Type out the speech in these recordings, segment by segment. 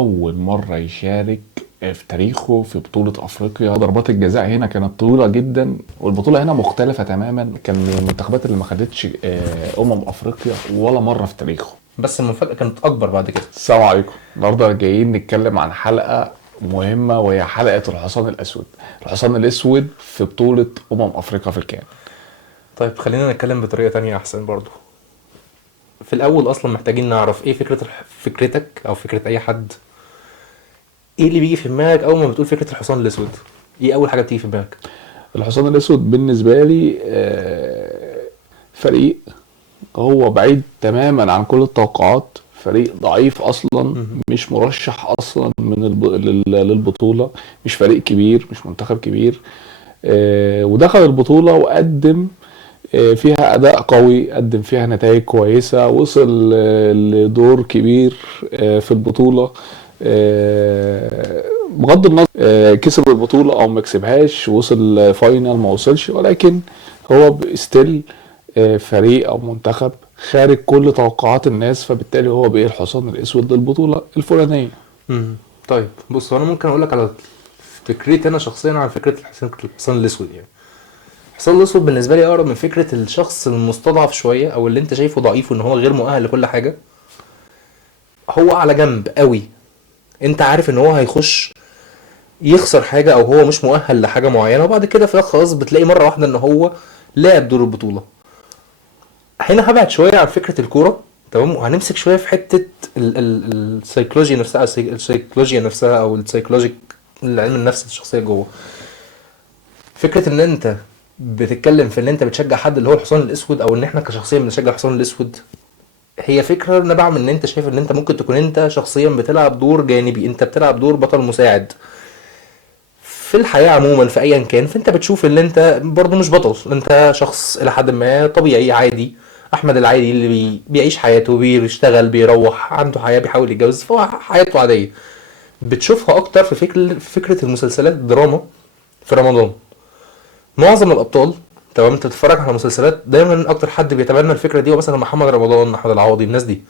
اول مره يشارك في تاريخه في بطوله افريقيا. ضربات الجزاء هنا كانت طويله جدا، والبطوله هنا مختلفه تماما. كان من المنتخبات اللي ما خدتش افريقيا ولا مره في تاريخه. بس المفاجاه كانت اكبر بعد كده. السلام عليكم. النهارده جايين نتكلم عن حلقه مهمه، وهي حلقه الحصان الاسود. الحصان الاسود في بطوله افريقيا في الكان. طيب خلينا نتكلم بطريقه تانية احسن برضو. في الاول اصلا محتاجين نعرف ايه فكرتك او فكره اي حد. ايه اللي بيجي في دماغك اول ما بتقول فكره الحصان الاسود؟ ايه اول حاجه بتيجي في دماغك؟ الحصان الاسود بالنسبه لي فريق هو بعيد تماما عن كل التوقعات، فريق ضعيف اصلا، مش مرشح اصلا للبطوله، مش فريق كبير، مش منتخب كبير. ودخل البطوله وقدم فيها اداء قوي، قدم فيها نتائج كويسه، وصل لدور كبير في البطوله. بغض النظر كسب البطوله او ما كسبهاش، وصل فاينل ما وصلش، ولكن هو ستيل فريق او منتخب خارج كل توقعات الناس، فبالتالي هو بقى الحصان الاسود للبطوله الفلانيه. طيب بص، انا ممكن اقول لك على فكرتي انا شخصيا عن فكره الحصان الاسود. يعني الحصان الاسود بالنسبه لي اقرب من فكره الشخص المستضعف شويه، او اللي انت شايفه ضعيف وان هو غير مؤهل لكل حاجه. هو على جنب قوي، انت عارف ان هو هيخش يخسر حاجه او هو مش مؤهل لحاجه معينه، وبعد كده خلاص بتلاقي مره واحده ان هو لاعب دور البطوله. هنا هبعد شويه عن فكره الكوره، تمام، وهنمسك شويه في حته السيكولوجيا نفسها، السيكولوجيا نفسها او السيكولوجيك، علم النفس الشخصيه جوه. فكره ان انت بتتكلم في ان انت بتشجع حد اللي هو الحصان الاسود، او ان احنا كشخصيا بنشجع الحصان الاسود، هي فكره نابعه من ان انت شايف ان انت ممكن تكون انت شخصيا بتلعب دور جانبي، انت بتلعب دور بطل مساعد في الحياه عموما في ايا كان. فانت بتشوف ان انت برضه مش بطل، انت شخص الى حد ما طبيعي عادي، احمد العادي اللي بيعيش حياته، بيشتغل، بيروح عنده حياه، بيحاول يتجوز، فهو حياته عاديه. بتشوفها اكتر في فكره المسلسلات الدراما في رمضان. معظم الابطال، تمام، انت تتفرج على مسلسلات دايما اكتر حد بيتبنى الفكره دي هو مثلا محمد رمضان، احمد العوضي، الناس دي.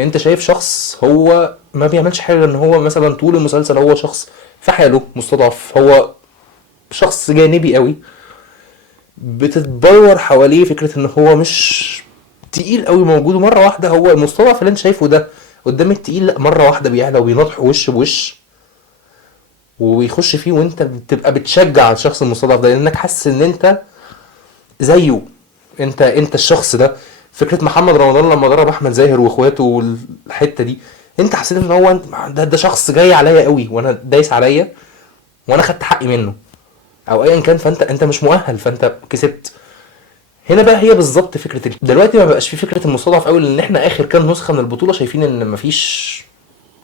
انت شايف شخص هو ما بيعملش حاجه، ان هو مثلا طول المسلسل هو شخص في حاله مستضعف، هو شخص جانبي قوي، بتتبور حواليه فكره ان هو مش تقيل قوي موجود، ومره واحده هو المستضعف اللي انت شايفه ده قدام التقيل، لا مره واحده بيعلى وبينطح وش بوش ويخش فيه، وانت بتبقى بتشجع الشخص المستضعف ده لانك حاسس ان انت زيه، انت الشخص ده. فكره محمد رمضان لما ضرب احمد زاهر واخواته والحته دي، انت حسيت ان هو ده شخص جاي عليا قوي، وانا دايس عليا وانا خدت حقي منه او ايا كان، فانت مش مؤهل، فانت كسبت. هنا بقى هي بالظبط فكره دلوقتي ما بقاش في فكره المستضعف قوي، لان احنا اخر كام نسخه من البطوله شايفين ان مفيش،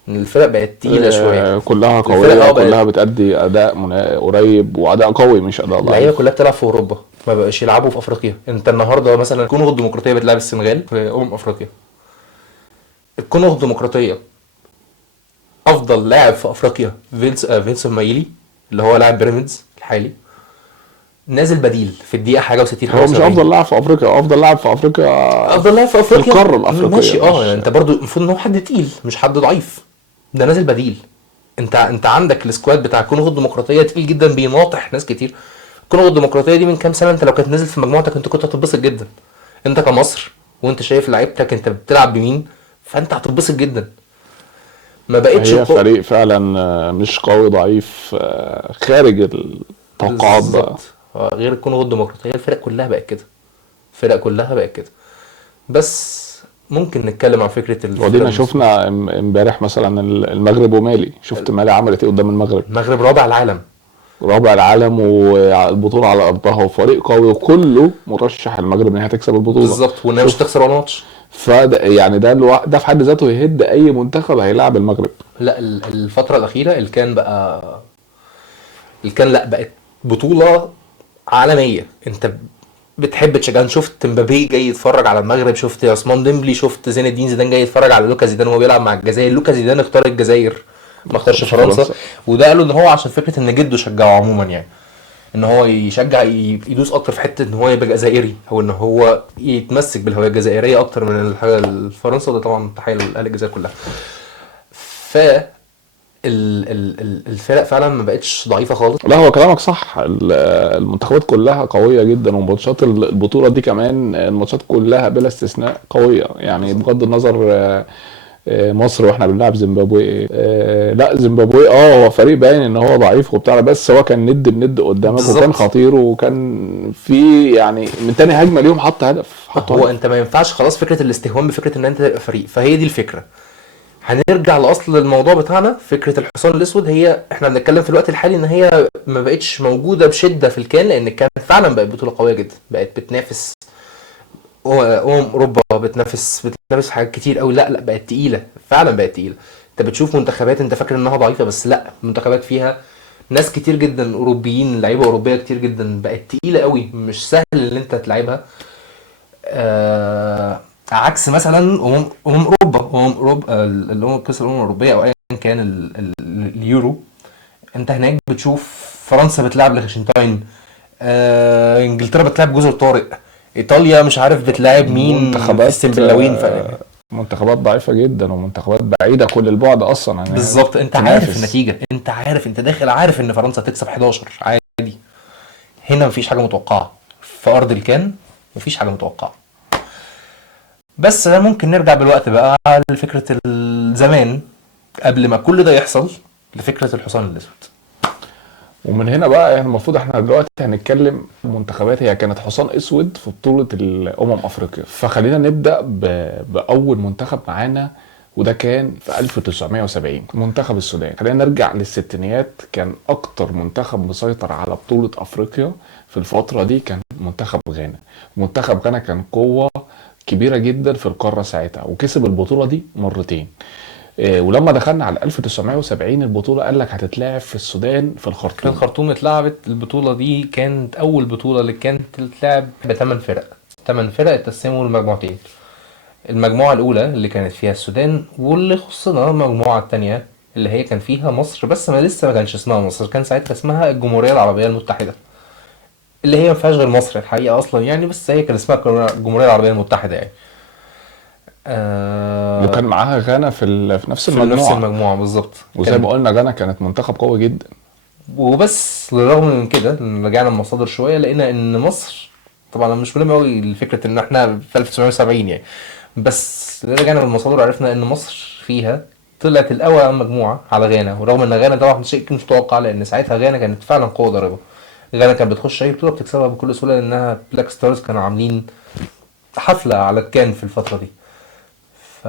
ان الفرق بقت تقيله شويه، كلها الفرق قويه، كلها بقت بتأدي اداء قريب، واداء قوي مش اداء اللعيبه ضعيف. كلها بتلعب في اوروبا، ما بقاش يلعبوا في افريقيا. انت النهارده مثلا الكونغو الديمقراطيه بتلعب السنغال في افريقيا. الكونغو الديمقراطيه افضل لاعب في افريقيا فينسون مايلي اللي هو لاعب بيراميدز الحالي، نازل بديل في الدقيقه حاجه و60 هو مش افضل لاعب في افريقيا، هو افضل لاعب في افريقيا، افضل لاعب في افريقيا القاره الافريقيه ماشي. مش يعني انت برضو المفروض ان هو حد تقيل مش حد ضعيف، ده نازل بديل. انت عندك السكواد بتاع الكونغو الديمقراطيه تقيل جدا، بيناطح ناس كتير. الكونغو الديمقراطيه دي من كام سنه انت لو كانت نزل في مجموعتك انت كنت هتتبسط جدا، انت كمصر وانت شايف لعيبتك انت بتلعب بمين، فانت هتتبسط جدا. ما بقتش هي فريق فعلا مش قوي، ضعيف، خارج التوقعات بقى. بالظبط. غير الكونغو الديمقراطيه الفرق كلها بقت كده، الفرق كلها بقت كده. بس ممكن نتكلم عن فكره ودينا شفنا امبارح مثلا المغرب ومالي، شفت مالي عملت ايه قدام المغرب. المغرب رابع العالم، رابع العالم والبطوله على ارضها، وفريق قوي، وكله مرشح المغرب ان هي تكسب البطوله. بالظبط، وانها مش تخسر ولا ماتش. فده يعني ده في حد ذاته يهد اي منتخب هيلاعب المغرب. لا الفتره الاخيره الكان لا بقت بطوله عالميه. انت بتحب تشجع، شفت مبابي جاي يتفرج على المغرب، شفت عثمان ديمبلي، شفت زين الدين زيدان جاي يتفرج على لوكا زيدان وهو بيلعب مع الجزائر. لوكا زيدان اختار الجزائر ما اختارش فرنسا، وده قالوا ان هو عشان فكره ان جده شجعه عموما، يعني ان هو يشجع يدوس اكتر في حته ان هو يبقى جزائري، او ان هو يتمسك بالهويه الجزائريه اكتر من الحاجه الفرنسا. ده طبعا تحيه لاهل الجزائر كلها. ف الفرق فعلا ما بقتش ضعيفه خالص. لا هو كلامك صح، المنتخبات كلها قوية جدا، وماتشات البطولة دي كمان الماتشات كلها بلا استثناء قوية، يعني بغض النظر مصر واحنا بنلعب زيمبابوي لا زيمبابوي هو فريق باين ان هو ضعيف وبتاع، بس هو كان ند بند قدامك وكان بالظبط. خطير، وكان في يعني من تاني هجمة ليهم حط هدف، حط هو هدف. انت ما ينفعش خلاص فكره الاستهوان بفكره ان انت تبقى فريق، فهي دي الفكره. هنرجع لاصل الموضوع بتاعنا، فكره الحصان الاسود. هي احنا بنتكلم في الوقت الحالي ان هي ما بقتش موجوده بشده في الكان، لان الكان فعلا بقت بطوله قويه جدا، بقت بتنافس اوروبا، بتنافس حاجات كتير قوي. لا بقت تقيله، فعلا بقت تقيله. انت بتشوف منتخبات انت فاكر انها ضعيفه، بس لا، منتخبات فيها ناس كتير جدا اوروبيين، لعيبه اوروبيه كتير جدا، بقت تقيله قوي، مش سهل ان انت تلعبها. عكس مثلا اوروبا، كاس الامم الاوروبيه او ايا كان اليورو. انت هناك بتشوف فرنسا بتلعب ليechtenstein، انجلترا بتلعب جزر طارق، ايطاليا مش عارف بتلعب مين في منتخبات السنبلاوين. منتخبات ضعيفة جدا، ومنتخبات بعيدة كل البعد اصلا عن بالظبط. انت عارف تنافس. النتيجه، انت عارف، انت داخل عارف ان فرنسا تكسب 11 عادي. هنا مفيش حاجه متوقعه في ارض الكان، مفيش حاجه متوقعه. بس ممكن نرجع بالوقت بقى لفكره الزمان قبل ما كل ده يحصل، لفكره الحصان الاسود. ومن هنا بقى يعني المفروض احنا دلوقتي هنتكلم منتخبات هي كانت حصان اسود في بطولة افريقيا. فخلينا نبدأ باول منتخب معانا، وده كان في 1970 منتخب السودان. خلينا نرجع للستينيات، كان اكتر منتخب مسيطر على بطولة افريقيا في الفترة دي كان منتخب غانا. منتخب غانا كان قوة كبيرة جدا في القارة ساعتها، وكسب البطولة دي مرتين. ولما دخلنا على 1970 البطولة قال لك هتتلعب في السودان في كان الخرطوم. الخرطوم اتلعبت البطولة دي، كانت أول بطولة اللي كانت تتلعب بثمان فرق. 8 فرق اتقسموا لمجموعتين. المجموعة الأولى اللي كانت فيها السودان، واللي خصنا المجموعة التانية اللي هي كان فيها مصر، بس ما لسه ما كانش اسمها مصر، كان ساعتها اسمها الجمهورية العربية المتحدة، اللي هي ما فيهاش غير مصر الحقيقة أصلا يعني، بس هي كان اسمها الجمهورية العربية المتحدة يعني. وكان معاها غانا في نفس في نفس المجموعة. المجموعة بالظبط. وزي ما قلنا غانا كانت منتخب قوي جدا. وبس بالرغم من كده، لما رجعنا المصادر شويه لقينا ان مصر، طبعا انا مش مهم قوي لفكره ان احنا في 1970 يعني، بس رجعنا بالمصادر عرفنا ان مصر فيها طلعت الاول على المجموعه على غانا. ورغم ان غانا طبعا شيء مش متوقع، لان ساعتها غانا كانت فعلا قوه ضاربه. غانا كانت بتخش اي بطوله بتكسبها بكل سهوله، لانها بلاك ستارز كانوا عاملين حفله على الكان في الفتره دي. ف...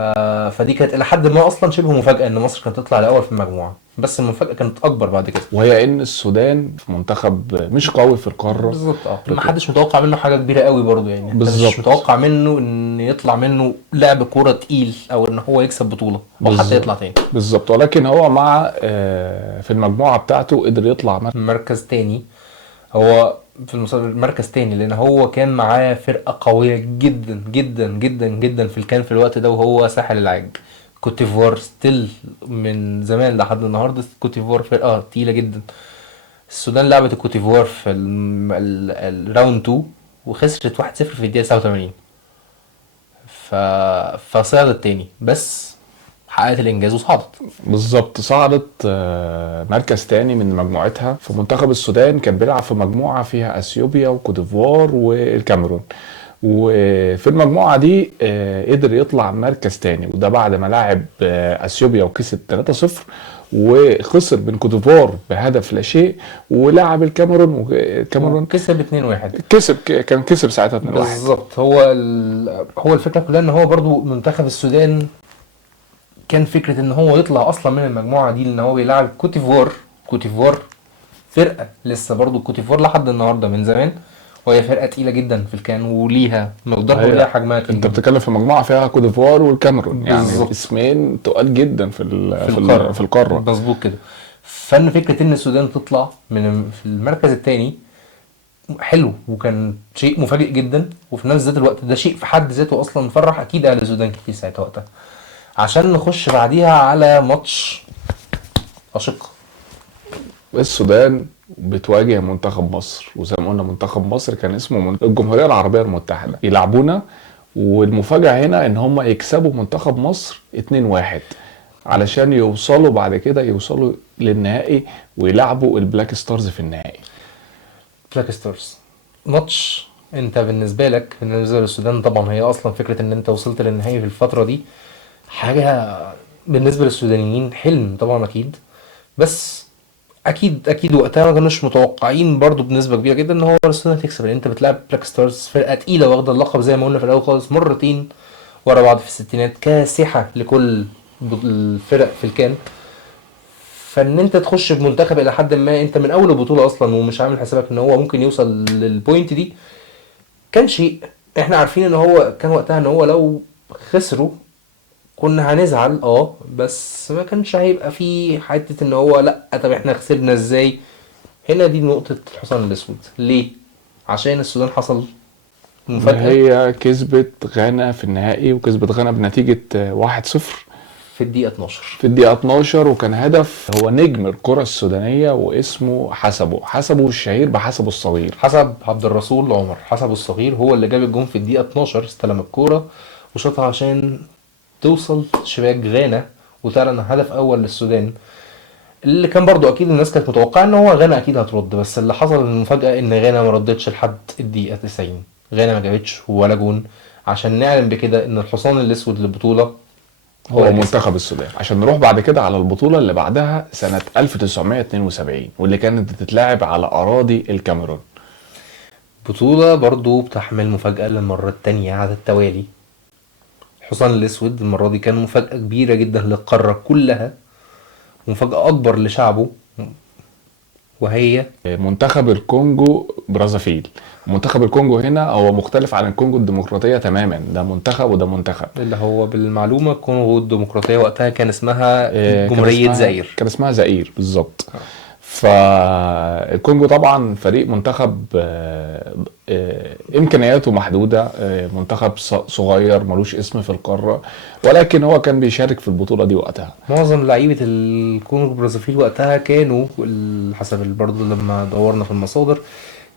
فدي كانت الى حد ما اصلا شبه مفاجاه ان مصر كانت تطلع الاول في المجموعه، بس المفاجاه كانت اكبر بعد كده. وهي ان السودان منتخب مش قوي في القارة بالظبط. ما افريقيا. حدش متوقع منه حاجه كبيره قوي برضو يعني، انت مش بالظبط. متوقع منه ان يطلع منه لعب كوره تقيل، او ان هو يكسب بطوله، او حتى يطلع تاني. بالظبط، ولكن هو مع في المجموعة بتاعته قدر يطلع مركز تاني. هو في مركز تاني لان هو كان معاه فرقه قويه جدا جدا جدا جدا في الكان في الوقت ده، وهو ساحل العاج. كوتيفوار ستيل من زمان لحد النهارده، كوتيفوار فرقه تقيله جدا. السودان لعبت الكوتيفوار في الراوند 2 وخسرت 1-0 في الدقيقه 89. ف... فصعدت تاني، بس حققت الانجاز وصعدت. بالظبط، صعدت مركز تاني من مجموعتها. في منتخب السودان كان بيلعب في مجموعة فيها اثيوبيا وكوتيفوار والكاميرون، وفي المجموعة دي قدر يطلع مركز تاني، وده بعد ما لعب اثيوبيا وكسب 3-0، وخسر من كوتيفوار بهدف لا شيء، ولعب الكاميرون والكاميرون كسب 2-1. كان كسب ساعتها 2-1. بالظبط. هو الفكره كلها ان هو برضو منتخب السودان كان فكره ان هو يطلع اصلا من المجموعه دي، لان هو بيلعب كوتيفوار فرقه لسه برضو كوتيفوار لحد النهارده من زمان، وهي فرقه تقيله جدا في الكان، وليها مقدارها وليها هي حجمها تقيل انت جدا. بتتكلم في مجموعه فيها كوت ديفوار والكاميرون، يعني بالظبط. اسمين تقال جدا في القاره. في القاره. مظبوط كده. فان فكره ان السودان تطلع من في المركز الثاني حلو، وكان شيء مفاجئ جدا، وفي نفس ذات الوقت ده شيء في حد ذاته اصلا فرح اكيد اهل السودان كتير ساعتها وقتها. عشان نخش بعديها على ماتش اشقه. السودان بتواجه منتخب مصر، وزي ما قلنا منتخب مصر كان اسمه الجمهوريه العربيه المتحده، يلعبونا. والمفاجاه هنا ان هم يكسبوا منتخب مصر 2-1. علشان يوصلوا بعد كده يوصلوا للنهائي ويلعبوا البلاك ستارز في النهائي. بلاك ستارز ماتش، انت بالنسبه لك بالنسبه للسودان طبعا هي اصلا فكره ان انت وصلت للنهائي في الفتره دي حاجه بالنسبه للسودانيين حلم طبعا اكيد. بس اكيد وقتها ما كانوش متوقعين برضو بنسبه كبيره جدا ان هو السودان هتكسب، لان انت بتلعب بلاك ستارز فرقه تقيله واخده اللقب زي ما قلنا في الاول خالص مرتين ورا بعض في الستينات، كاسحه لكل الفرق في الكان. فان انت تخش بمنتخب الى حد ما انت من اول البطوله اصلا ومش عامل حسابك ان هو ممكن يوصل للبوينت دي، كان شيء احنا عارفين ان هو كان وقتها ان هو لو خسروا كنا هنزعل بس ما كانش هيبقى في حته ان هو لا طب احنا خسرنا ازاي. هنا دي نقطه الحصان الاسود ليه؟ عشان السودان حصل ان مفاجاه هي كسبت غانا في النهائي، وكسبت غانا بنتيجة 1-0 في الدقيقه 12. في الدقيقة 12. وكان هدف هو نجم الكرة السودانية واسمه حسبه الشهير بحسبه الصغير. حسب عبد الرسول عمر، حسبه الصغير هو اللي جاب الجون في الدقيقه 12، استلم الكوره وشاطها عشان توصل شباك غانا وتعلن هدف اول للسودان. اللي كان برضو اكيد الناس كانت متوقعه ان هو غانا اكيد هترد، بس اللي حصل المفاجاه ان غانا ما ردتش لحد الدقيقه 90. غانا ما جابتش ولا جون عشان نعلن بكده ان الحصان الاسود للبطوله هو اللي كسب. منتخب السودان. عشان نروح بعد كده على البطولة اللي بعدها سنة 1972 واللي كانت بتتلعب على أراضي الكاميرون. بطوله برضو بتحمل مفاجاه للمره الثانيه على التوالي. الحصان الاسود المره دي كان مفاجاه كبيره جدا للقاره كلها، ومفاجاه اكبر لشعبه، وهي منتخب الكونجو برازافيل. منتخب الكونجو هنا هو مختلف عن الكونجو الديمقراطية تماما، ده منتخب وده منتخب. اللي هو بالمعلومه الكونغو الديمقراطيه وقتها كان اسمها جمهوريه زائر. كان اسمها زئير بالظبط. فالكونجو طبعا فريق منتخب امكانياته محدوده، منتخب صغير ملوش اسم في القاره، ولكن هو كان بيشارك في البطوله دي وقتها. معظم لعيبه الكونغو برازافيل وقتها كانوا حسب برضه لما دورنا في المصادر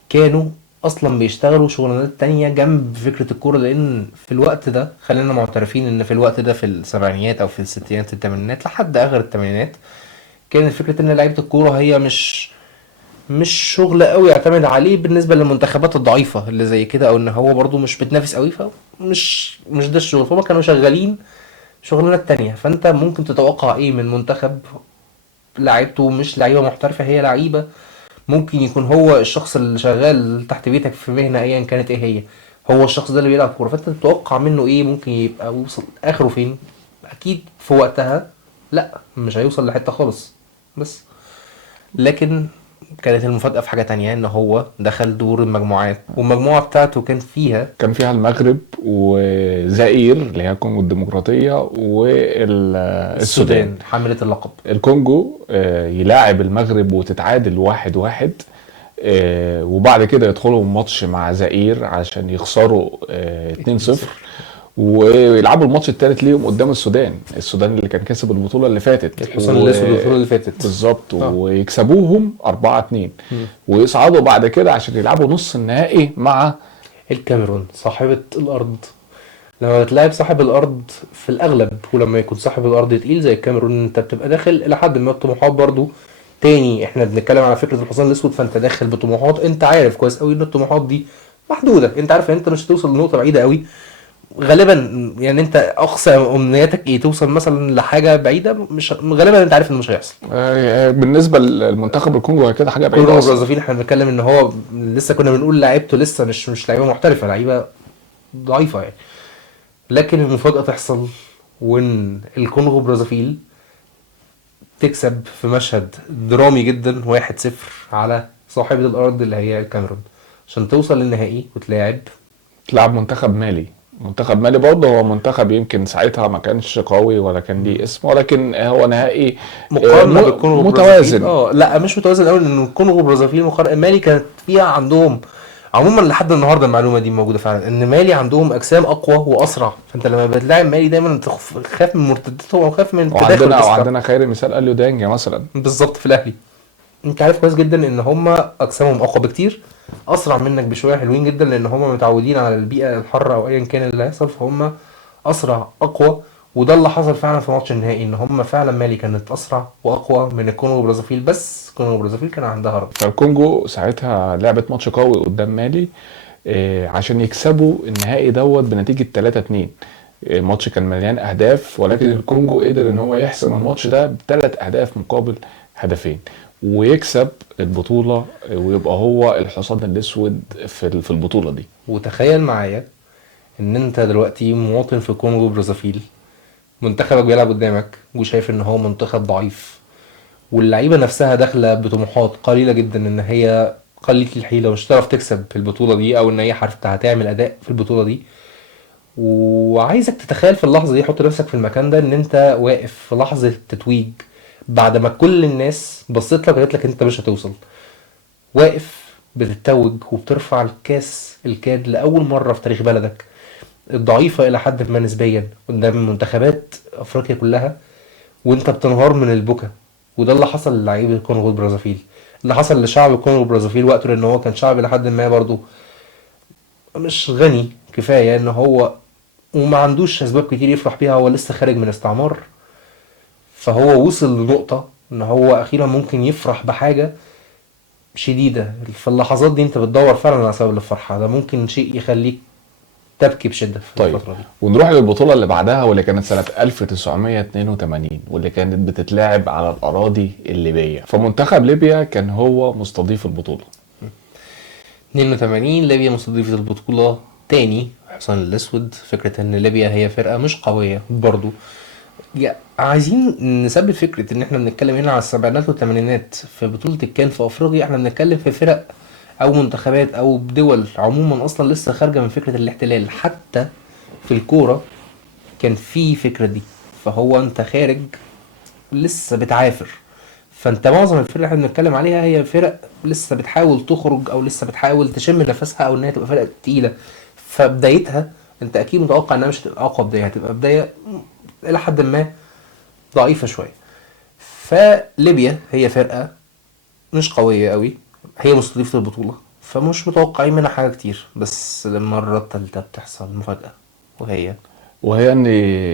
كانوا اصلا بيشتغلوا شغلانات تانية جنب فكره الكوره، لان في الوقت ده خلينا معترفين ان في الوقت ده في السبعينيات او في الستينات الثمانينات لحد اخر الثمانينات كانت فكره ان لعيبه الكوره هي مش شغل قوي يعتمد عليه بالنسبه للمنتخبات الضعيفه اللي زي كده، او ان هو برضو مش بتنافس قوي، فمش ده الشغل، فهم كانوا شغالين شغلانات تانية. فانت ممكن تتوقع ايه من منتخب لعيبته مش لعيبه محترفه، هي لعيبه ممكن يكون هو الشخص اللي شغال تحت بيتك في مهنه ايا كانت ايه هي، هو الشخص ده اللي بيلعب كوره، فانت تتوقع منه ايه ممكن يبقى وصل اخره فين. اكيد في وقتها لا مش هيوصل لحته خالص. بس لكن كانت المفاجأة في حاجة تانية ان هو دخل دور المجموعات، والمجموعة بتاعته كان فيها المغرب وزائر اللي هي الكونجو الديمقراطيه والسودان. حاملة اللقب. الكونجو يلاعب المغرب وتتعادل 1-1، وبعد كده يدخلوا ماتش مع زائر عشان يخسروا 2-0، ويلعبوا الماتش الثالث ليهم قدام السودان اللي كان كسب البطوله اللي فاتت، الحصان الاسود البطوله اللي فاتت بالظبط، ويكسبوهم 4-2 ويصعدوا بعد كده عشان يلعبوا نص النهائي مع الكاميرون صاحبة الارض. لما بتلاعب صاحب الارض في الاغلب، ولما يكون صاحب الارض تقيل زي الكاميرون انت بتبقى داخل الى حد ما الطموحات برضو تاني. احنا بنتكلم على فكره الحصان الاسود، فانت داخل بطموحات انت عارف كويس قوي ان الطموحات دي محدوده، انت عارف ان انت مش هتوصل لنقطه بعيده قوي غالبا. يعني انت اقصى امنياتك ايه؟ توصل مثلا لحاجه بعيده، مش غالبا انت عارف انه مش هيحصل. بالنسبه للمنتخب الكونجو كده حاجه بعيده كونغو اصلا. برازافيل احنا بنتكلم ان هو لسه كنا بنقول لعيبته لسه مش لعيبه محترفه، لعيبه ضعيفه يعني. لكن المفاجاه تحصل وان الكونغو برازافيل تكسب في مشهد درامي جدا 1-0 على صاحبة الارض اللي هي الكاميرون عشان توصل للنهائي وتلاعب منتخب مالي برضه. هو منتخب يمكن ساعتها ما كانش قوي ولا كان ليه اسم، ولكن هو نهائي مقارنة بالكونغو متوازن. لا مش متوازن قوي، لان الكونغو برازافيل مالي كانت فيها عندهم عموما لحد النهارده المعلومه دي موجوده فعلا ان مالي عندهم اجسام اقوى واسرع، فانت لما بتلاعب مالي دايما تخاف من مرتدتهم او خاف من التداخل. وعندنا خير مثال اليو دانجا مثلا بالظبط في الاهلي. انت عارف كويس جدا ان هم اجسامهم اقوى بكتير، اسرع منك بشويه حلوين جدا، لان هم متعودين على البيئه الحاره او ايا كان اللي هيحصل، فهم اسرع اقوى وده اللي حصل فعلا في ماتش النهائي، ان هم فعلا مالي كانت اسرع واقوى من الكونغو وبرازيل، بس الكونغو وبرازيل كان عندها رد. فالكونجو ساعتها لعبت ماتش قوي قدام مالي عشان يكسبوا النهائي دوت بنتيجة 3-2. الماتش كان مليان اهداف، ولكن الكونجو قدر ان هو يحسم الماتش ده بثلاث اهداف مقابل هدفين ويكسب البطولة، ويبقى هو الحصان الاسود في البطولة دي. وتخيل معايا ان انت دلوقتي مواطن في الكونغو وبرازيل، منتخبك بيلعب قدامك وشايف ان هو منتخب ضعيف، واللعيبه نفسها داخله بطموحات قليله جدا، ان هي قليله الحيله ومش هتعرف تكسب في البطوله دي، او ان هي حتى هتعمل اداء في البطوله دي. وعايزك تتخيل في اللحظه دي، حط نفسك في المكان ده، ان انت واقف في لحظه التتويج بعد ما كل الناس بصيت لك وقالت لك انت مش هتوصل، واقف بتتوج وبترفع الكاس الكاد لاول مره في تاريخ بلدك الضعيفه الى حد ما نسبيا قدام منتخبات افريقيا كلها، وانت بتنهار من البكا. وده اللي حصل للاعيب الكونغو البرازيل، اللي حصل لشعب الكونغو البرازيل وقته، لان هو كان شعب لحد ما برضو مش غني كفايه ان هو، وما عندوش اسباب كتير يفرح بيها، هو لسه خارج من استعمار. فهو وصل لنقطه ان هو اخيرا ممكن يفرح بحاجه شديده. في اللحظات دي انت بتدور فعلا على سبب الفرحه، ده ممكن شيء يخليك تبكي بشده في طيب الفتره دي. ونروح للبطولة اللي بعدها، واللي كانت سنة 1982، واللي كانت بتتلعب على الأراضي الليبية. فمنتخب ليبيا كان هو مستضيف البطولة. 82 ليبيا مستضيفة البطولة تاني. حسن الأسود، فكرة إن ليبيا هي فرقة مش قوية برضو. عايزين نثبت فكرة إن إحنا بنتكلم هنا على السبعينات والثمانينات في بطولة الكان في أفريقيا. إحنا بنتكلم في فرق أو منتخبات أو دول عموما أصلا لسه خارجة من فكرة الاحتلال. حتى في الكورة كان في فكرة دي، فهو أنت خارج لسه بتعافر. فانت معظم الفرق اللي احنا بنتكلم عليها هي فرق لسه بتحاول تخرج، او لسه بتحاول تشم نفسها، او ان هي تبقى فرق تقيله. فبدايتها انت اكيد متوقع انها مش هتبقى اقوى بدايه، هتبقى بدايه الى حد ما ضعيفه شويه. فليبيا هي فرقه مش قويه قوي، هي مستضيفه البطوله، فمش متوقعين منها حاجه كتير. بس المره الثالثه بتحصل مفاجاه، وهي ان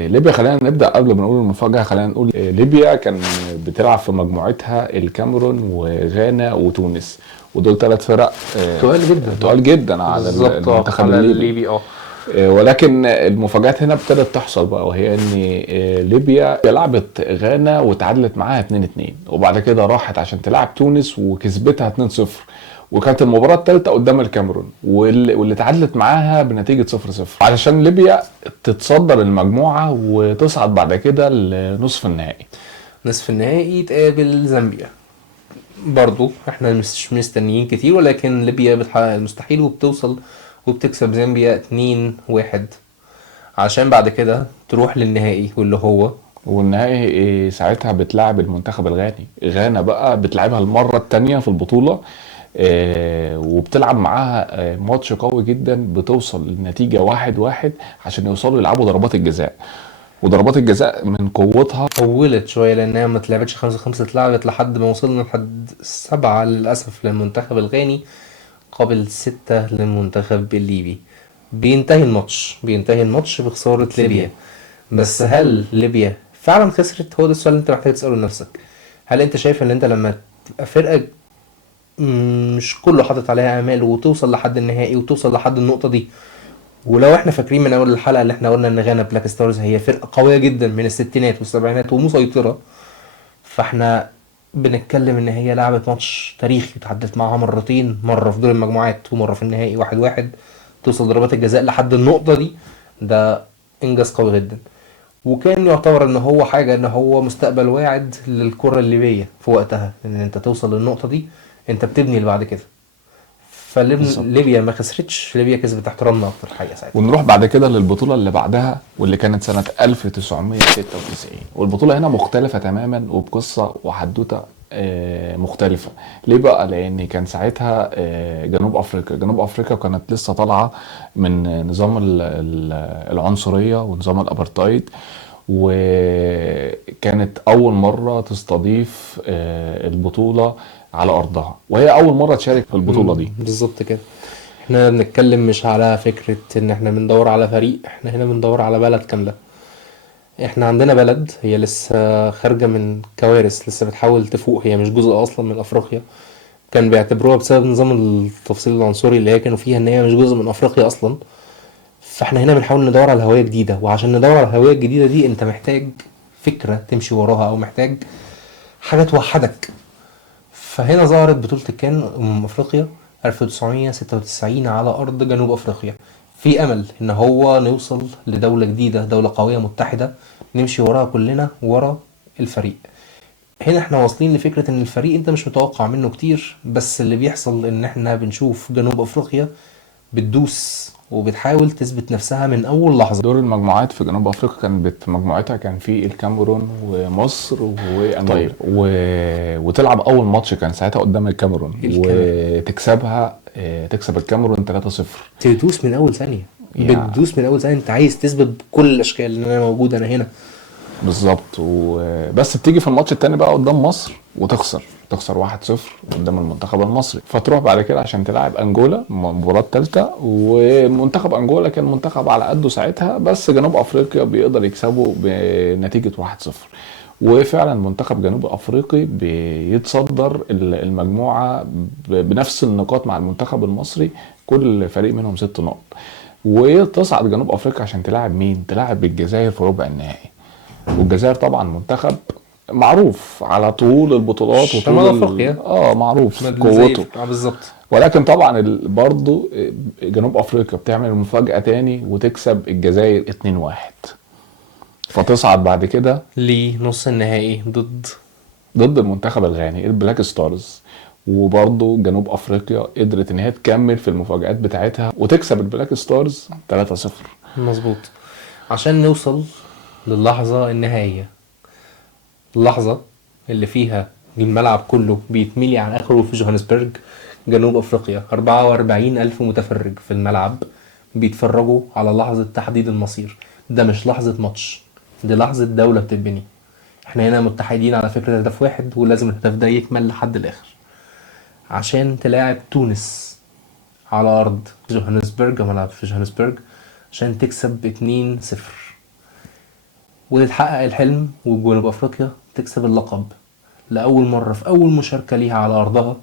ليبيا، خلينا نبدا قبل ما نقول المفاجاه، خلينا نقول ليبيا كان بتلعب في مجموعتها الكاميرون وغانا وتونس، ودول ثلاث فرق تقال جدا، تقال جدا على المنتخب الليبي. ولكن المفاجات هنا ابتدت تحصل بقى، وهي ان ليبيا لعبت غانا وتعادلت معاها 2-2، وبعد كده راحت عشان تلعب تونس وكسبتها 2-0، وكانت المباراة الثالثة قدام الكاميرون واللي تعادلت معاها بنتيجة 0-0 علشان ليبيا تتصدر المجموعة وتصعد بعد كده لنصف النهائي. نصف النهائي تقابل زامبيا. برضو احنا مش مستنيين كتير، ولكن ليبيا بتحقق المستحيل وبتوصل وبتكسب زامبيا 2-1 عشان بعد كده تروح للنهائي، والنهائي ساعتها بتلعب المنتخب الغاني. غانا بقى بتلعبها المرة التانية في البطولة، وبتلعب معاها ماتش قوي جدا، بتوصل للنتيجة 1-1 عشان يوصلوا يلعبوا ضربات الجزاء. وضربات الجزاء من قوتها طولت شوية لأنها ما اتلعبتش 5-5، اتلعبت لحد ما وصلنا لحد 7 للأسف للمنتخب الغاني قابل 6 للمنتخب الليبي. بينتهي الماتش بخسارة ليبيا. بس هل ليبيا فعلا خسرت؟ هو ده السؤال اللي انت محتاج تسأله لنفسك. هل انت شايف ان انت لما تبقى فرقة مش كله حاطط عليها امال وتوصل لحد النهائي وتوصل لحد النقطة دي، ولو احنا فاكرين من اول الحلقة اللي احنا قلنا ان غانا بلاك ستارز هي فرقة قوية جدا من الستينات والسبعينات ومسيطرة، فاحنا بنتكلم ان هي لعبت ماتش تاريخي وتعدت معاها مرتين، مرة في دور المجموعات ومرة في النهائي 1-1، توصل ضربات الجزاء لحد النقطة دي، ده انجاز قوي جدا. وكان يعتبر ان هو حاجة، ان هو مستقبل واعد للكرة الليبية في وقتها، ان انت توصل للنقطة دي انت بتبني اللي بعد كده. فليبيا ما خسرتش، ليبيا كسبت احترامنا اكتر حاجة ساعتها. ونروح بعد كده للبطولة اللي بعدها، واللي كانت سنة 1996. والبطولة هنا مختلفة تماما وبقصة وحدوتة مختلفة. ليه بقى؟ لان كان ساعتها جنوب افريقيا كانت لسه طالعة من نظام العنصرية ونظام الابرتايد، وكانت اول مرة تستضيف البطولة على ارضها، وهي اول مرة تشارك في البطولة دي. بالظبط كده. احنا بنتكلم مش على فكرة ان احنا بندور على فريق، احنا هنا بندور على بلد كاملة. احنا عندنا بلد هي لسه خارجة من كوارث، لسه بتحاول تفوق، هي مش جزء اصلا من افريقيا. كان بيعتبروها بسبب نظام التفصيل العنصري اللي هي كانوا فيها ان هي مش جزء من افريقيا اصلا. فاحنا هنا بنحاول ندور على هوية جديدة، وعشان ندور على الهوية الجديدة دي انت محتاج فكرة تمشي وراها، او محتاج حاجة توحدك. فهنا ظهرت بطولة الكان افريقيا 1996 على ارض جنوب افريقيا، في امل ان هو نوصل لدولة جديدة، دولة قوية متحدة نمشي وراها كلنا ورا الفريق. هنا احنا واصلين لفكرة ان الفريق انت مش متوقع منه كتير، بس اللي بيحصل ان احنا بنشوف جنوب افريقيا بتدوس وبتحاول تثبت نفسها من اول لحظة. دور المجموعات في جنوب افريقيا كان مجموعتها كان في الكاميرون ومصر وانجولا. طيب. وتلعب اول ماتش كان ساعتها قدام الكاميرون الكاميرون. وتكسبها، تكسب الكاميرون 3-0. تدوس من اول ثانية، يا بتدوس من اول ثانية، انت عايز تثبت بكل الاشكال ان انا موجود، انا هنا. بالظبط. بس بتيجي في الماتش التاني بقى قدام مصر وتخسر 1-0 قدام المنتخب المصري، فتروح بعد كده عشان تلعب انجولا مباراة تالتة. ومنتخب انجولا كان منتخب على قده ساعتها، بس جنوب افريقيا بيقدر يكسبه بنتيجة 1-0. وفعلا منتخب جنوب افريقي بيتصدر المجموعة بنفس النقاط مع المنتخب المصري، كل فريق منهم 6 نقط. وتصعد جنوب افريقيا عشان تلاعب مين؟ تلاعب الجزائر في ربع النهائي. والجزائر طبعا منتخب معروف على طول البطولات شمال وطول افريقيا. معروف زي قوته. بالظبط. ولكن طبعا برضو جنوب افريقيا بتعمل مفاجأة تاني وتكسب الجزائر 2-1، فتصعد بعد كده لنص النهائي ضد المنتخب الغاني البلاك ستارز. وبرضو جنوب افريقيا قدرت ان هي تكمل في المفاجآت بتاعتها وتكسب البلاك ستارز 3-0. مظبوط. عشان نوصل للحظة النهائية، اللحظة اللي فيها الملعب كله بيتملي على آخره في جوهانسبرج جنوب أفريقيا، 44 ألف متفرج في الملعب بيتفرجوا على لحظة تحديد المصير. ده مش لحظة ماتش، دي لحظة دولة بتتبني. احنا هنا متحدين على فكرة هدف واحد، ولازم الهدف ده يكمل لحد الآخر. عشان تلاعب تونس على أرض جوهانسبرج، ملعب في جوهانسبرج، عشان تكسب 2-0 وتتحقق الحلم، وجنوب أفريقيا تكسب اللقب لأول مرة في أول مشاركة ليها على أرضها.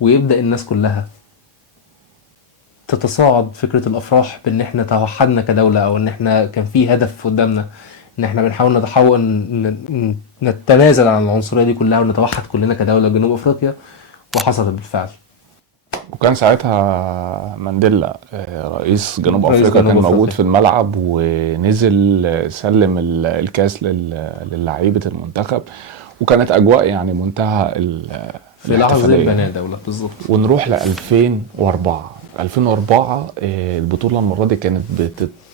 ويبدأ الناس كلها تتصاعد فكرة الأفراح بإن إحنا توحدنا كدولة، أو إن إحنا كان في هدف قدامنا، إن إحنا بنحاول نتنازل عن العنصرية دي كلها ونتوحد كلنا كدولة جنوب أفريقيا. وحصلت بالفعل. وكان ساعتها مانديلا رئيس جنوب رئيس افريقيا جنوب كان موجود أفريقيا. في الملعب، ونزل سلم الكاس للعيبة المنتخب. وكانت اجواء يعني منتهى في لحظة الاحتفالية. بناء دولة بالظبط. ونروح ل 2004. البطولة المرة دي كانت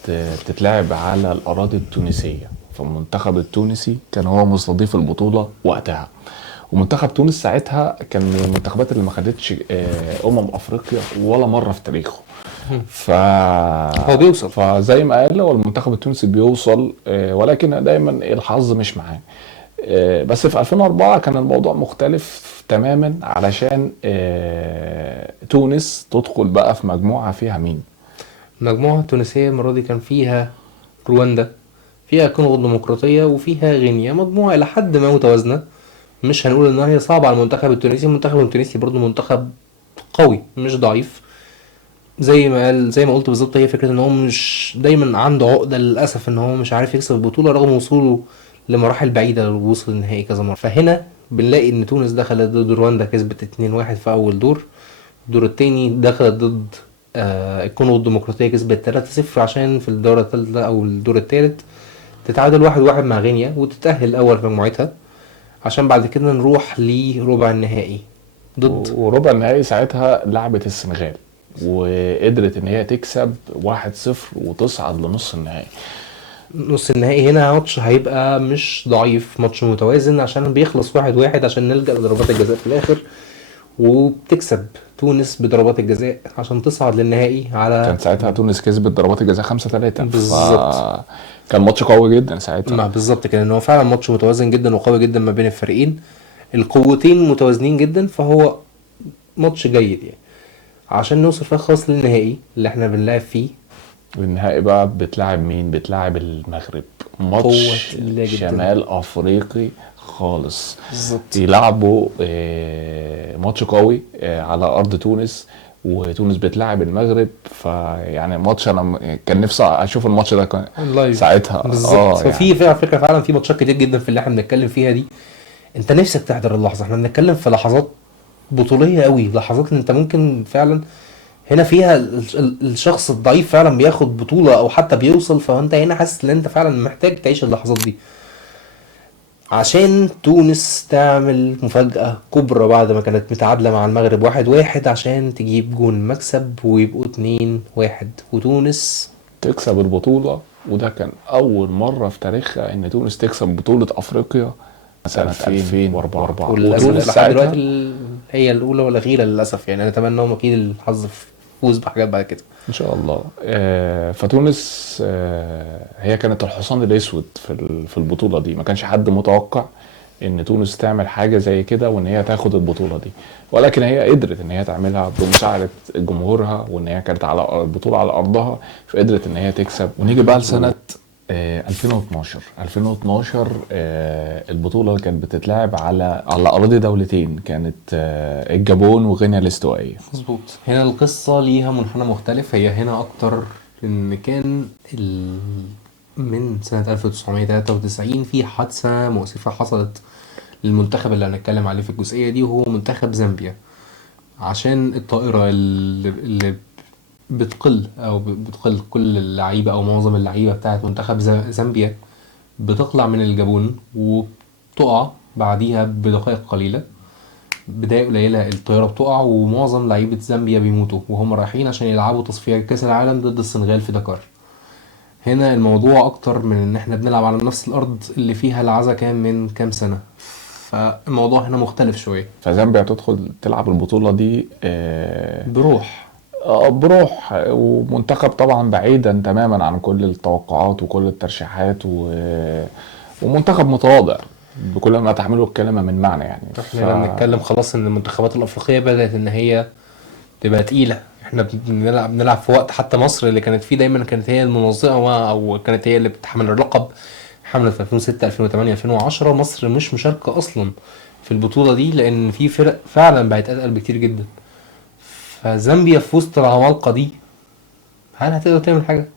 بتتلعب على الأراضي التونسية، فالمنتخب التونسي كان هو مستضيف البطولة وقتها. ومنتخب تونس ساعتها كان من المنتخبات اللي ما خدتش أفريقيا ولا مرة في تاريخه. هو بيوصل. فزي ما قال هو المنتخب التونسي بيوصل، ولكن دايما الحظ مش معاه. بس في 2004 كان الموضوع مختلف تماما، علشان تونس تدخل بقى في مجموعة فيها مين؟ المجموعة التونسية المرة دي كان فيها رواندا، فيها كونغو الديمقراطية، وفيها غينيا. مجموعة إلى حد ما متوازنة، مش هنقول إنها هي صعبة على المنتخب التونسي. المنتخب التونسي برضو منتخب قوي مش ضعيف. زي ما قلت بالظبط، هي فكرة إن هو مش دايما عنده عقدة للأسف إن هو مش عارف يكسب البطولة رغم وصوله لمراحل بعيدة ووصل النهائي كذا مرة. فهنا بنلاقي إن تونس دخلت ضد رواندا كسبت 2-1 في أول دور. الدور التاني دخلت ضد الكونغو الديمقراطية كسبت 3-0 عشان في الدورة الثالثة أو الدور الثالث تتعادل 1-1 مع غينيا وتتأهل أول في مجموعتها، عشان بعد كده نروح لربع النهائي ضد وربع النهائي ساعتها لعبت السنغال، وقدرت ان هي تكسب 1-0 وتصعد لنص النهائي. نص النهائي. هنا ماتش هيبقى مش ضعيف، ماتش متوازن عشان بيخلص 1-1 عشان نلجأ لضربات الجزاء في الآخر. وبتكسب تونس بضربات الجزاء عشان تصعد للنهائي. كان ساعتها تونس كسبت ضربات الجزاء 5-3 بالظبط. كان ماتش قوي جدا ساعتها. بالظبط كده، ان هو فعلا ماتش متوازن جدا وقوي جدا ما بين الفريقين، القوتين متوازنين جدا، فهو ماتش جيد يعني. عشان نوصل فيها خلاص للنهائي اللي احنا بنلعب فيه. والنهائي بقى بتلعب مين؟ بتلعب المغرب. ماتش تقيلة جدا. شمال افريقي خالص. بالظبط. يلعبوا ماتش قوي على ارض تونس، وتونس بتلعب المغرب. فيعني ماتش انا كان نفسي اشوف الماتش ده كان لايف ساعتها. بالظبط. يعني ففي على فكره فعلا في ماتشات كتير جدا في اللي احنا بنتكلم فيها دي انت نفسك تحضر اللحظه. احنا بنتكلم في لحظات بطوليه قوي، لحظات اللي انت ممكن فعلا هنا فيها الشخص الضعيف فعلا بياخد بطوله او حتى بيوصل. فانت هنا حاسس ان انت فعلا محتاج تعيش اللحظات دي عشان تونس تعمل مفاجأة كبرى بعد ما كانت متعادلة مع المغرب 1-1 عشان تجيب جون مكسب ويبقوا 2-1 وتونس تكسب البطولة. وده كان أول مرة في تاريخها إن تونس تكسب بطولة أفريقيا سنة 2004. وللأسف وتونس لحد ساعتها دلوقتي هي الأولى والأخيرة للأسف. يعني أنا أتمنى لهم أكيد الحظ يفوز بحاجات بعد كده إن شاء الله. فتونس هي كانت الحصان الأسود في البطولة دي. ما كانش حد متوقع إن تونس تعمل حاجة زي كده وإن هي تاخد البطولة دي، ولكن هي قدرت إن هي تعملها بمساعدة جمهورها، وإن هي كانت على البطولة على أرضها، فقدرت إن هي تكسب. ونيجي بقى لسنة 2012. البطولة كانت بتتلعب على أراضي دولتين، كانت الجابون وغينيا الاستوائية. مظبوط. هنا القصة ليها منحنى مختلف. هي هنا أكتر إن كان من سنة 1993 في حادثة مؤسفة حصلت للمنتخب اللي هنتكلم عليه في الجزئية دي، وهو منتخب زامبيا. عشان الطائرة اللي بتقل كل اللعيبة أو معظم اللعيبة بتاعت منتخب زامبيا بتطلع من الجابون وبتقع بعديها بدقائق قليلة. بداية قليلة الطيارة بتقع ومعظم لعيبة زامبيا بيموتوا وهم رايحين عشان يلعبوا تصفية كأس العالم ضد السنغال في دكار. هنا الموضوع أكتر من إن إحنا بنلعب على نفس الأرض اللي فيها العزا كان من كام سنة، فالموضوع هنا مختلف شوية. فزامبيا تدخل تلعب البطولة دي بروح ومنتخب طبعا بعيدا تماما عن كل التوقعات وكل الترشيحات ومنتخب متواضع بكل ما تحمله الكلمة من معنى. يعني احنا بنتكلم خلاص ان المنتخبات الافريقية بدأت ان هي تبقى تقيلة. احنا بنلعب في وقت حتى مصر اللي كانت فيه دايما كانت هي المنظمة او كانت هي اللي بتحمل اللقب. حملت في 2006 2008 2010 مصر مش مشاركة اصلا في البطولة دي لان في فرق فعلا بقت اتقل بكتير جدا. فزامبيا في وسط العمالقة دي هل هتقدر تعمل حاجة؟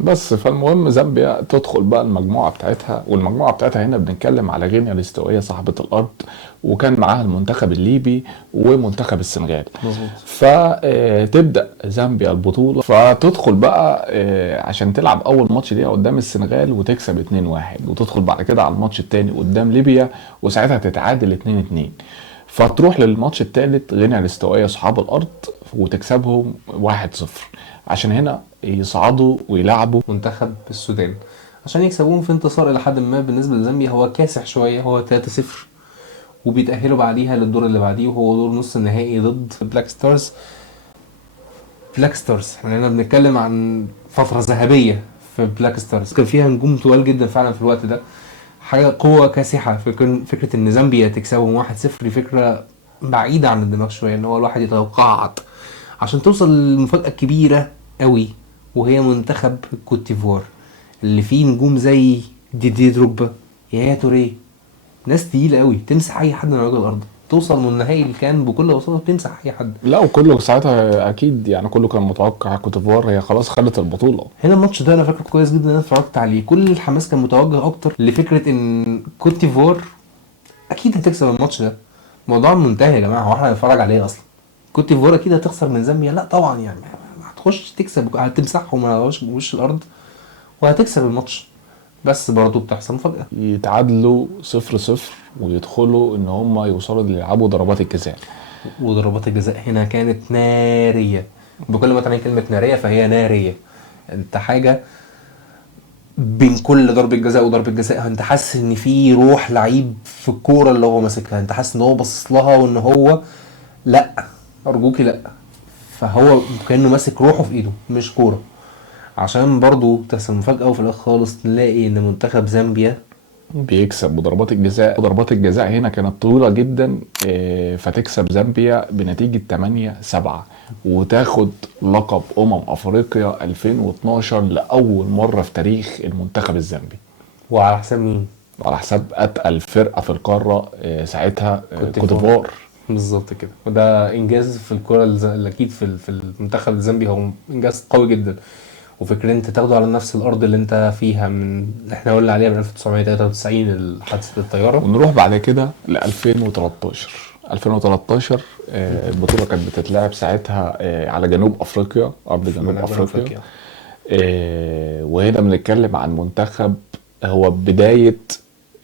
بس فالمهم زامبيا تدخل بقى المجموعة بتاعتها، والمجموعة بتاعتها هنا بنتكلم على غينيا الاستوائية صاحبة الأرض، وكان معاها المنتخب الليبي ومنتخب السنغال. مظبوط. فتبدأ زامبيا البطولة، فتدخل بقى عشان تلعب أول ماتش ليها قدام السنغال وتكسب 2-1، وتدخل بعد كده على الماتش التاني قدام ليبيا وساعتها تتعادل 2-2. فتروح للماتش الثالث غينيا الاستوائية صحاب الأرض وتكسبهم 1-0 عشان هنا يصعدوا ويلعبوا منتخب السودان عشان يكسبوهم في انتصار الى حد ما. بالنسبه لزامبيا هو كاسح شويه، هو 3-0 وبيتاهلوا بعديها للدور اللي بعديه وهو دور نص النهائي ضد بلاك ستارز. احنا هنا بنتكلم عن فتره ذهبيه في بلاك ستارز، كان فيها نجوم طوال جدا فعلا في الوقت ده. حاجه قوه كاسحه. فكره ان زامبيا تكسبهم 1-0 فكره بعيده عن الدماغ شويه، ان هو الواحد يتوقعها عشان توصل للمفاجاه الكبيره قوي، وهي منتخب الكوت ديفوار اللي فيه نجوم زي ديدي دروجبا، يايا توريه، ناس تقيله قوي تمسح اي حد من وجه الارض. توصل من النهائي اللي كان بكل بساطه تمسح اي حد. لا، وكله ساعتها اكيد يعني كله كان متوقع كوت ديفوار هي خلاص خدت البطوله. هنا الماتش ده انا فاكره كويس جدا، انا اتفرجت عليه كل الحماس كان متوجه اكتر لفكره ان كوت ديفوار اكيد هتكسب الماتش ده. الموضوع منتهي يا جماعه، هو احنا هنتفرج عليه اصلا؟ كوت ديفوار اكيد هتخسر من زامبيا؟ لا طبعا، يعني هتخش تكسب، هتمسحهم على وش الارض وهتكسب الماتش. بس برضه بتحصل مفاجأة، يتعادلوا 0-0 ويدخلوا ان هم يوصلوا يلعبوا ضربات الجزاء. وضربات الجزاء هنا كانت نارية بكل ما تعني كلمة نارية، فهي نارية. انت حاجة بين كل ضربة جزاء وضربة جزاء انت حاسس ان في روح لعيب في الكورة اللي هو ماسكها، انت حاسس ان هو باصص لها وان هو لا ارجوكي لا، فهو كأنه ماسك روحه في ايده مش كورة. عشان برضو تحصل مفاجأة وفي الاخر خالص نلاقي ان منتخب زامبيا بيكسب بضربات الجزاء. ضربات الجزاء هنا كانت طويلة جدا، فتكسب زامبيا بنتيجة 8-7 وتاخد لقب أفريقيا 2012 لأول مرة في تاريخ المنتخب الزامبي. وعلى حساب مين؟ على حساب اتقل فرقه في القاره ساعتها كوت كوت ديفوار. ديفوار. بالظبط كده، وده انجاز في الكره اكيد في المنتخب الزامبي، هو انجاز قوي جدا. وفكرة انت تاخده على نفس الارض اللي انت فيها، من احنا قلنا عليها من 1993 حادثه الطياره. ونروح بعد كده ل 2013. 2013 البطوله كانت بتتلعب ساعتها على جنوب افريقيا، ارض جنوب ملعب افريقيا. وهنا بنتكلم عن منتخب هو بدايه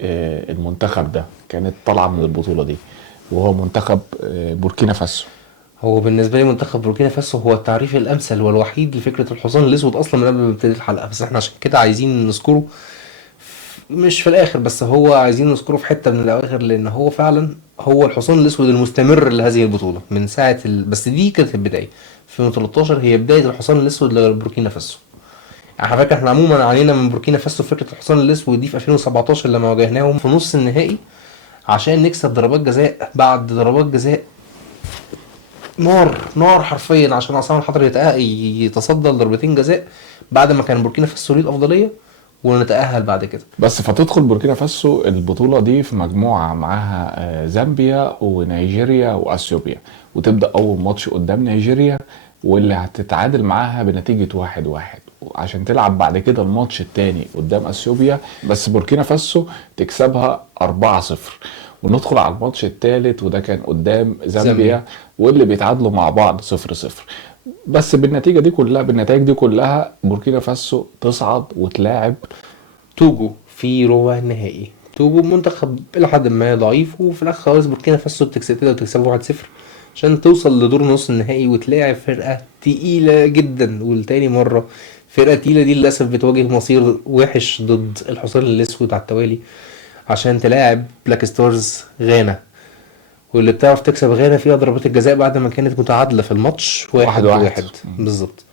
المنتخب ده كانت طالعه من البطوله دي، وهو منتخب بوركينا فاسو. هو بالنسبه لي منتخب بوركينا فاسو هو التعريف الامثل والوحيد لفكره الحصان الاسود اصلا من قبل ما نبتدي الحلقه، بس احنا عشان كده عايزين نذكره مش في الاخر، بس هو عايزين نذكره في حته من الاواخر، لان هو فعلا هو الحصان الاسود المستمر لهذه البطوله من ساعه بس دي كانت البدايه. في 2013 هي بدايه الحصان الاسود لبوركينا فاسو. على فكره احنا عموما علينا من بوركينا فاسو فكره الحصان الاسود دي في 2017 لما واجهناهم في نص النهائي عشان نكسب ضربات جزاء بعد ضربات جزاء نار نار حرفيا، عشان عصام الحضري يتصدى لضربتين جزاء بعد ما كان بوركينا فاسو ليه الافضليه ونتاهل بعد كده. بس فتدخل بوركينا فاسو البطولة دي في مجموعة معاها زامبيا ونيجيريا وأثيوبيا، وتبدأ أول ماتش قدام نيجيريا واللي هتتعادل معاها بنتيجة 1-1 عشان تلعب بعد كده الماتش التاني قدام أثيوبيا، بس بوركينا فاسو تكسبها 4-0 وندخل على الماتش التالت وده كان قدام زامبيا واللي بيتعادلوا مع بعض 0-0. بس بالنتائج دي كلها بوركينا فاسو تصعد وتلاعب توجو في ربع النهائي. توجو منتخب الى حد ما ضعيف، وفي الاخر خالص بوركينا فاسو تقدر تكسبه 1-0 عشان توصل لدور نص النهائي وتلاعب فرقه تقيله جدا. والتاني مره فرقه تقيله دي للاسف بتواجه مصير وحش ضد الحصان الاسود على التوالي عشان تلاعب بلاك ستارز غانا، واللي بتعرف تكسب غانا فيها ضربات الجزاء بعد ما كانت متعادله في الماتش 1-1 بالظبط.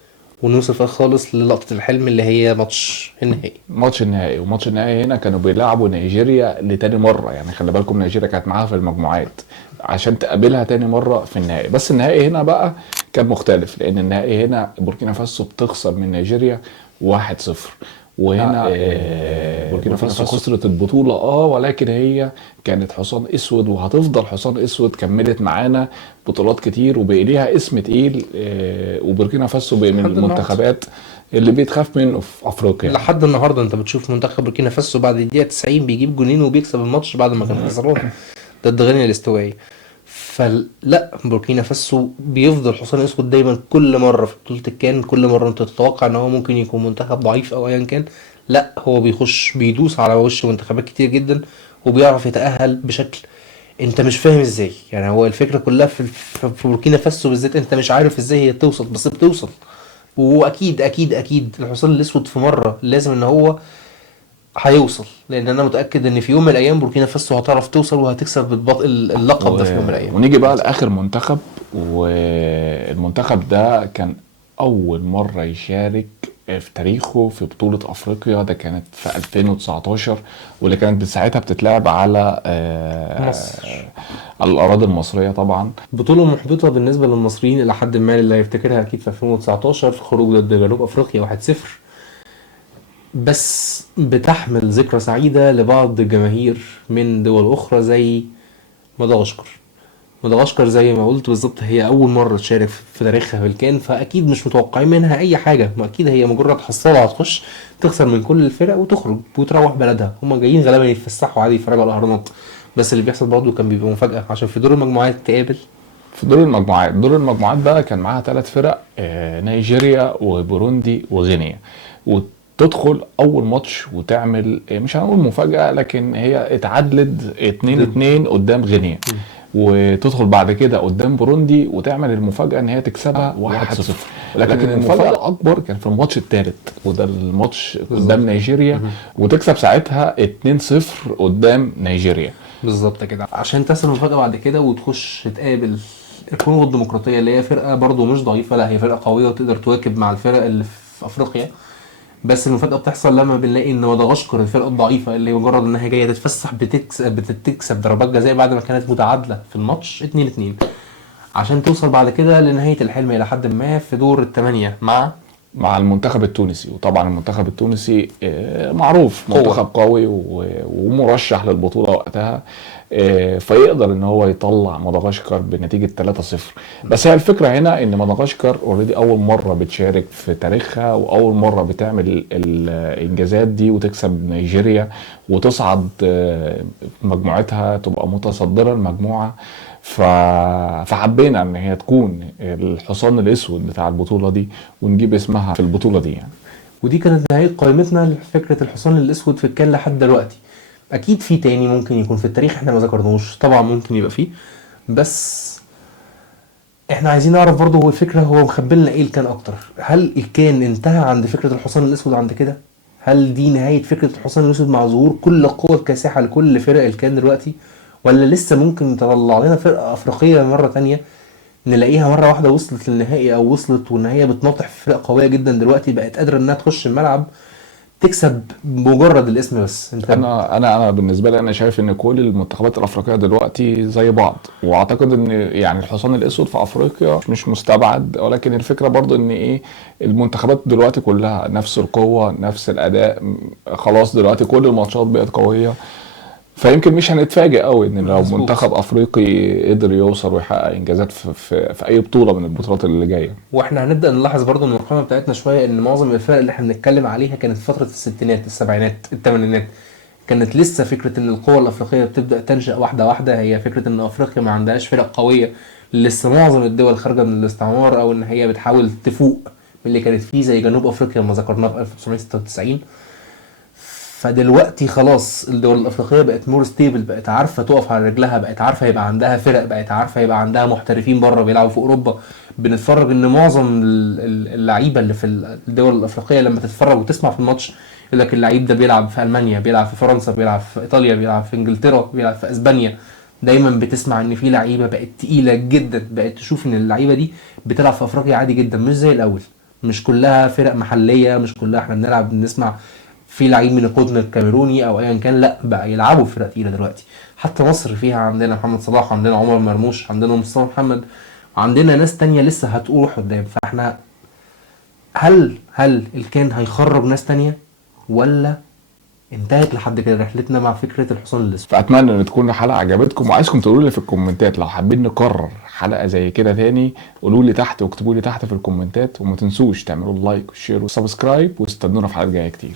ونوصل فيها خالص للقطه الحلم اللي هي ماتش النهائي. وماتش النهائي هنا كانوا بيلعبوا نيجيريا لتاني مرة، يعني خلي بالكم نيجيريا كانت معاها في المجموعات عشان تقابلها تاني مرة في النهائي. بس النهائي هنا بقى كان مختلف، لأن النهائي هنا بوركينا فاسو بتخسر من نيجيريا 1-0، وهنا بوركينا فاسو خسرت البطولة ولكن هي كانت حصان اسود وهتفضل حصان اسود، كملت معانا بطولات كتير وبقى ليها اسم تقيل. وبوركينا فاسو بقى من المنتخبات اللي بيتخاف منه في افريقيا لحد النهارده. انت بتشوف منتخب بوركينا فاسو بعد الدقيقه 90 بيجيب جونين وبيكسب الماتش بعد ما كان خسران ضد غينيا الاستوائيه. فلا بوركينا فاسو بيفضل حصان اسود دايما كل مره في بطوله الكان. كل مره انت تتوقع ان هو ممكن يكون منتخب ضعيف او ايا كان، لا هو بيخش بيدوس على وش منتخبات كتير جدا وبيعرف يتاهل بشكل انت مش فاهم ازاي. يعني هو الفكره كلها في بوركينا فاسو بالذات انت مش عارف ازاي هي توصل، بس بتوصل. واكيد اكيد اكيد الحصان الاسود في مره لازم ان هو هيوصل، لان انا متاكد ان في يوم من الايام بوركينا فاسو هتعرف توصل وهتكسب اللقب ده في يوم من الايام. ونيجي بقى لاخر منتخب، والمنتخب ده كان اول مره يشارك في تاريخه في بطولة افريقيا، ده كانت في 2019 واللي كانت ساعتها بتتلعب على مصر، على الاراضي المصرية طبعا. بطولة محبطة بالنسبة للمصريين الى حد ما، اللي هيفتكرها اكيد في 2019 في خروج ضد جنوب افريقيا 1-0، بس بتحمل ذكرى سعيدة لبعض الجماهير من دول اخرى زي مدغشقر. مدغشقر زي ما قلت بالظبط هي اول مرة تشارك في تاريخها بالكان، فاكيد مش متوقعين منها اي حاجة، ما اكيد هي مجرد حصالة هتخش تخسر من كل الفرق وتخرج وتروح بلدها. هما جايين غالبا يتفسحوا عادي يتفرجوا على الاهرامات، بس اللي بيحصل برضه كان بيبقى مفاجأة عشان في دور المجموعات تقابل. في دور المجموعات بقى كان معاها 3 فرق، نيجيريا وبوروندي وغينيا، وتدخل اول ماتش وتعمل مش هنقول مفاجأة، لكن هي اتعادلت 2-2 قدام غينيا، وتدخل بعد كده قدام بوروندي وتعمل المفاجأة ان هي تكسبها 1-0. لكن المفاجأة الاكبر كان في الماتش الثالث، وده الماتش قدام نيجيريا، وتكسب ساعتها 2-0 قدام نيجيريا. بالظبط كده، عشان تحصل المفاجأة بعد كده وتخش تقابل الكونغو الديمقراطية اللي هي فرقة برضو مش ضعيفة، لا هي فرقة قوية وتقدر تواكب مع الفرق اللي في افريقيا. بس المفاجأة بتحصل لما بنلاقي ان مدغشقر الفرقة الضعيفة اللي مجرد انها جاية تتفسح بتكسب ضربات جزاء بعد ما كانت متعادلة في الماتش 2-2 عشان توصل بعد كده لنهاية الحلم الى حد ما في دور الثمانية مع مع المنتخب التونسي. وطبعا المنتخب التونسي معروف قوة. منتخب قوي ومرشح للبطولة وقتها. فيقدر ان هو يطلع مدغشقر بنتيجة 3-0. بس هي الفكرة هنا ان مدغشقر اوريدي اول مرة بتشارك في تاريخها، واول مرة بتعمل الانجازات دي وتكسب نيجيريا وتصعد مجموعتها تبقى متصدرة المجموعة. فحبينا ان هي تكون الحصان الاسود بتاع البطولة دي ونجيب اسمها في البطولة دي يعني. ودي كانت نهاية قائمتنا لفكرة الحصان الأسود في الكان لحد دلوقتي. أكيد في تاني ممكن يكون في التاريخ احنا ما ذكرناهوش، طبعا ممكن يبقى فيه، بس احنا عايزين نعرف برضه هو الفكرة هو مخبلنا ايه الكان أكتر. هل الكان انتهى عند فكرة الحصان الأسود عند كده؟ هل دي نهاية فكرة الحصان الأسود مع ظهور كل القوة الكاسحة لكل فرق الكان دلوقتي؟ ولا لسه ممكن يطلع لنا فرقة أفريقية مرة تانية نلاقيها مرة واحدة وصلت للنهائي أو وصلت وإن هي بتناطح في فرق قوية جدا دلوقتي بقت قادرة إنها تخش الملعب تكسب مجرد الاسم بس؟ انت انا بالنسبه لي انا شايف ان كل المنتخبات الافريقيه دلوقتي زي بعض، واعتقد ان يعني الحصان الاسود في افريقيا مش مستبعد. ولكن الفكره برضو ان ايه، المنتخبات دلوقتي كلها نفس القوه نفس الاداء. خلاص دلوقتي كل الماتشات بقت قويه. فيمكن مش هنتفاجئ قوي ان لو مظبوط. منتخب افريقي قدر يوصل ويحقق انجازات في اي بطوله من البطولات اللي جايه. واحنا هنبدأ نلاحظ برضو من القائمة بتاعتنا شوية ان معظم الفرق اللي احنا بنتكلم عليها كانت في فترة الستينات السبعينات الثمانينات. كانت لسه فكرة ان القوة الافريقية بتبدأ تنشأ واحدة واحدة. هي فكرة ان افريقيا ما عندهاش فرق قوية، لسه معظم الدول خارجة من الاستعمار او ان هي بتحاول تفوق من اللي كانت فيه، زي جنوب افريقيا لما ذكرناه في 1996. فدلوقتي خلاص الدول الافريقيه بقت مور ستيبل، بقت عارفه تقف على رجلها، بقت عارفه يبقى عندها فرق، بقت عارفه يبقى عندها محترفين بره بيلعبوا في اوروبا. بنتفرج ان معظم اللعيبه اللي في الدول الافريقيه لما تتفرج وتسمع في الماتش يقول لك اللعيب ده بيلعب في المانيا، بيلعب في فرنسا، بيلعب في ايطاليا، بيلعب في انجلترا، بيلعب في اسبانيا. دايما بتسمع ان في لعيبه بقت تقيله جدا، بقت تشوف ان اللعيبه دي بتلعب في افريقيا عادي جدا مش زي الاول. مش كلها فرق محليه، مش كلها احنا بنلعب بنسمع في لعيب من القطن الكاميروني او ايا كان، لا بقى يلعبوا في فرق تقيله دلوقتي. حتى مصر فيها عندنا محمد صلاح، عندنا عمر مرموش، عندنا مصطفى محمد، وعندنا ناس تانية لسه هتروح قدام. فاحنا هل الكان هيخرج ناس تانية ولا انتهت لحد كده رحلتنا مع فكرة الحصان الاسود؟ فاتمنى ان تكون الحلقه عجبتكم، وعايزكم تقولوا لي في الكومنتات لو حابين نكرر حلقه زي كده تاني. قولوا لي تحت واكتبوا لي تحت في الكومنتات، وما تنسوش تعملوا لايك وشير وسبسكرايب، واستنونا في حلقات جايه كتير.